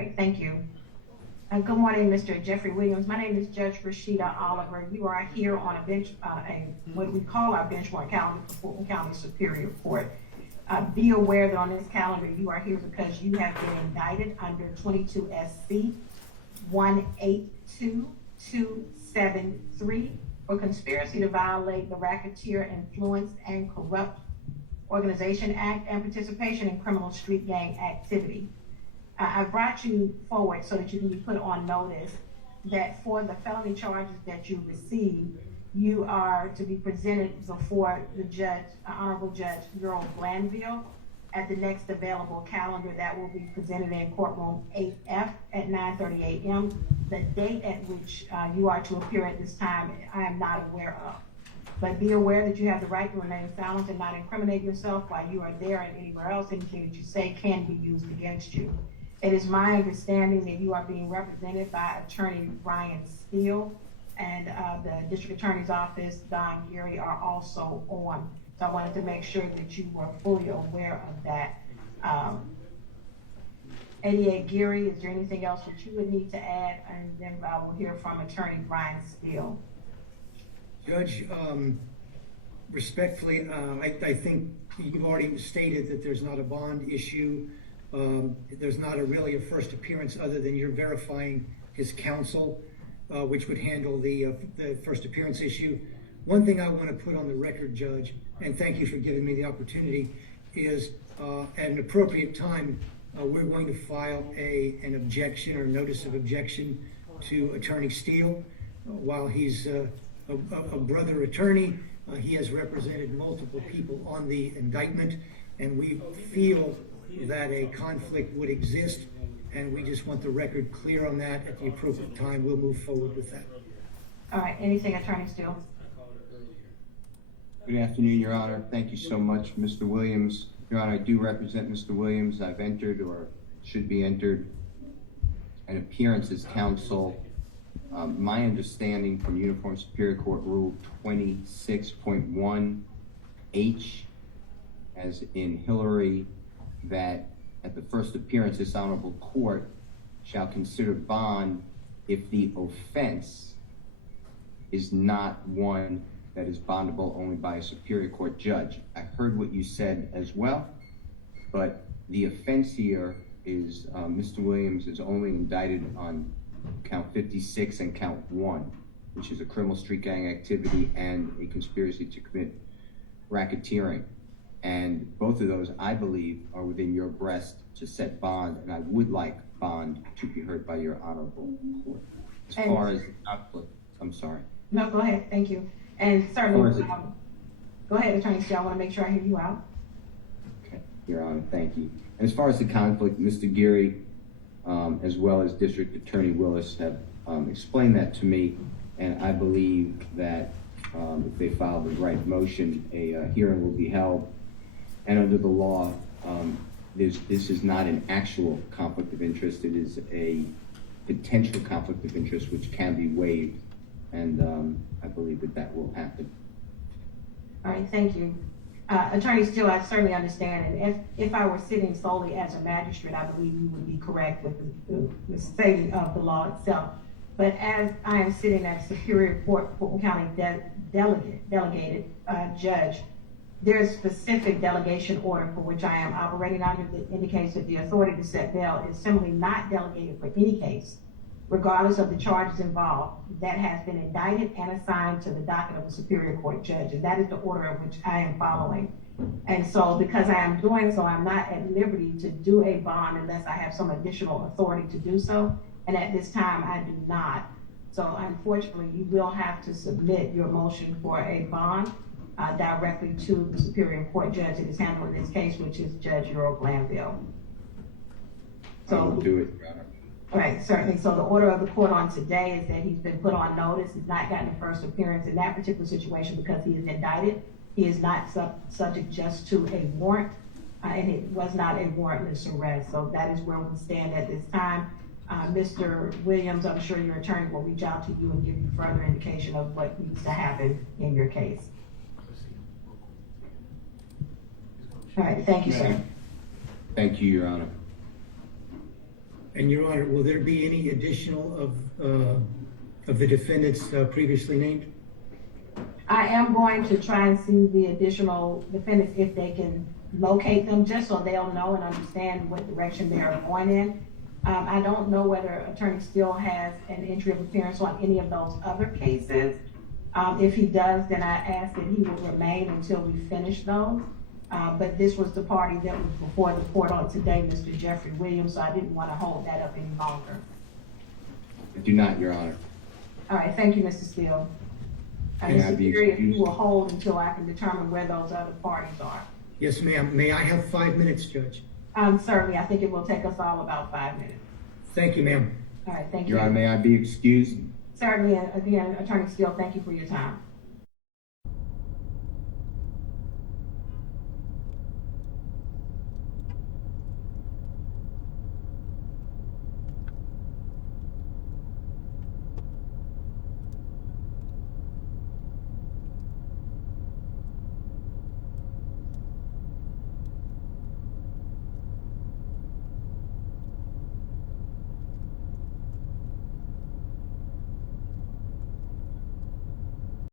Great, thank you. Good morning, Mr. Jeffrey Williams. My name is Judge Rashida Oliver. You are here on a bench, what we call our bench warrant calendar for Fulton County Superior Court. Be aware that on this calendar, you are here because you have been indicted under 22 SC 182273 for conspiracy to violate the Racketeer, Influence, and Corrupt Organization Act and participation in criminal street gang activity. I brought you forward so that you can be put on notice that for the felony charges that you received, you are to be presented before the judge, Honorable Judge Earl Glanville, at the next available calendar that will be presented in courtroom 8F at 9:30 a.m. The date at which you are to appear at this time, I am not aware of. But be aware that you have the right to remain silent and not incriminate yourself while you are there and anywhere else. Anything that you say can be used against you. It is my understanding that you are being represented by Attorney Brian Steele, and the District Attorney's Office, Don Geary, are also on. So I wanted to make sure that you were fully aware of that. 88 Geary, is there anything else that you would need to add? And then I will hear from Attorney Brian Steele. Judge, respectfully, I think you've already stated that there's not a bond issue. There's not really a first appearance other than you're verifying his counsel, which would handle the first appearance issue. One thing I want to put on the record, Judge, and thank you for giving me the opportunity, is at an appropriate time, we're going to file an objection or notice of objection to Attorney Steele. While he's a brother attorney, he has represented multiple people on the indictment, and we feel that a conflict would exist, and we just want the record clear on that. At the appropriate time, we'll move forward with that. All right, anything, Attorney Steele? Good afternoon, Your Honor. Thank you so much, Mr. Williams. Your Honor, I do represent Mr. Williams. I've entered, or should be entered, an appearance as counsel. My understanding from Uniform Superior Court Rule 26.1H, as in Hillary, that at the first appearance, this honorable court shall consider bond if the offense is not one that is bondable only by a Superior Court judge. I heard what you said as well, but the offense here is Mr. Williams is only indicted on count 56 and count 1, which is a criminal street gang activity and a conspiracy to commit racketeering. And both of those, I believe, are within your breast to set bond, and I would like bond to be heard by your honorable court. As far as the conflict, I'm sorry. No, go ahead, thank you. And certainly, go ahead, Attorney Steele, I want to make sure I hear you out. Okay, Your Honor, thank you. And as far as the conflict, Mr. Geary, as well as District Attorney Willis have explained that to me, and I believe that if they file the right motion, a hearing will be held. And under the law, this is not an actual conflict of interest. It is a potential conflict of interest which can be waived, and I believe that will happen. All right, thank you. Attorney Steele, I certainly understand, and if I were sitting solely as a magistrate, I believe you would be correct with the stating of the law itself. But as I am sitting as Superior Court Fulton County delegated judge, there is specific delegation order for which I am operating under that indicates that the authority to set bail is simply not delegated for any case, regardless of the charges involved, that has been indicted and assigned to the docket of the Superior Court judge. And that is the order of which I am following. And so because I am doing so, I'm not at liberty to do a bond unless I have some additional authority to do so. And at this time, I do not. So unfortunately, you will have to submit your motion for a bond directly to the Superior Court judge that is handling this case, which is Judge Earl Glanville. So I will do it, Your Honor. Right, certainly. So the order of the court on today is that he's been put on notice. He's not gotten a first appearance in that particular situation because he is indicted. He is not subject just to a warrant, and it was not a warrantless arrest. So that is where we stand at this time. Mr. Williams, I'm sure your attorney will reach out to you and give you further indication of what needs to happen in your case. All right, thank you, sir. Thank you, Your Honor. And Your Honor, will there be any additional of the defendants previously named? I am going to try and see the additional defendants if they can locate them, just so they'll know and understand what direction they are going in. I don't know whether Attorney Steele has an entry of appearance on any of those other cases. If he does, then I ask that he will remain until we finish those. But this was the party that was before the court on today, Mr. Jeffrey Williams, so I didn't want to hold that up any longer. I do not, Your Honor. All right, thank you, Mr. Steele. May I Mr. be Fury, if you excused? will hold until I can determine where those other parties are. Yes, ma'am. May I have 5 minutes, Judge? Certainly, I think it will take us all about 5 minutes. Thank you, ma'am. All right, thank you. Your Honor, may I be excused? Certainly, again, Attorney Steele, thank you for your time.